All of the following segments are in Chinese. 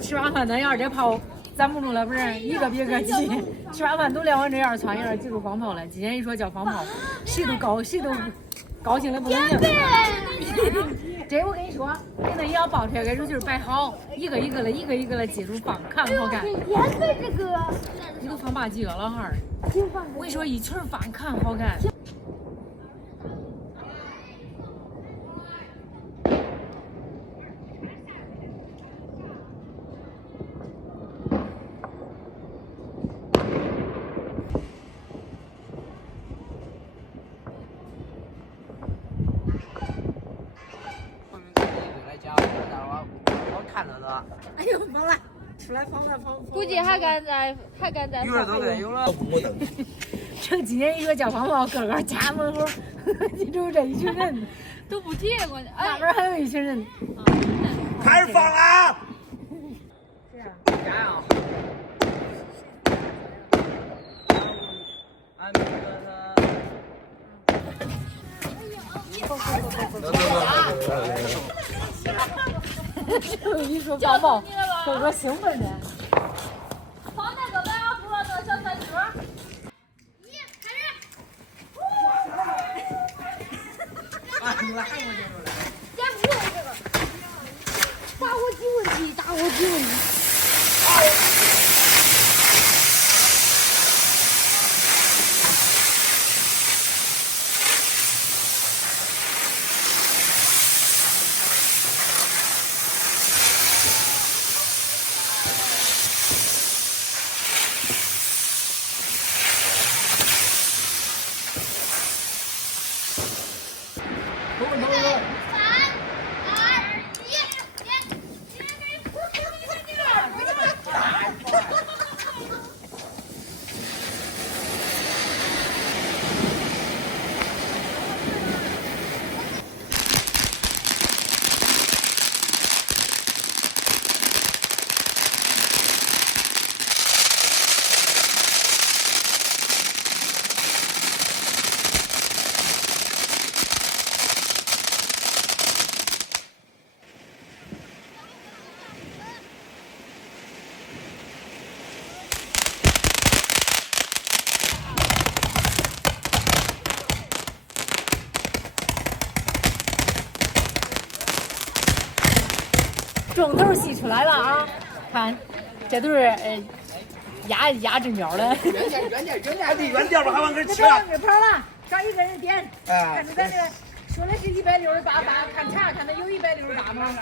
吃完饭咱要是这炮咱不中了，不是一个比一个急。吃完饭都连完这样窜一样，记住放炮了。今天一说叫放炮，谁都高兴的不能行。这我跟你说，你那也要爆出来，给手就是摆好，一个一个的记住放，看好看。这个，你都放8几个老汉儿？我跟你说，一群放看好看。看着呢。哎呦，没了，出来放。估计还敢在。有了都对，有了。成今年一个叫放炮，个个家门口，你瞅这一群人都不提我，那边还有一群人。开始放了。是啊。加油！俺们一说放炮，个个兴奋的。放那个来啊，不让那个小三车。先不用这个，打火机问题。重头戏出来了啊！看，这都是压阵脚的。远点吧，还往这吃。这往这跑了，找一个人点。看着咱这说的是168发，看查看他有168吗？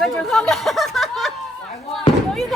这个真好看，有一个。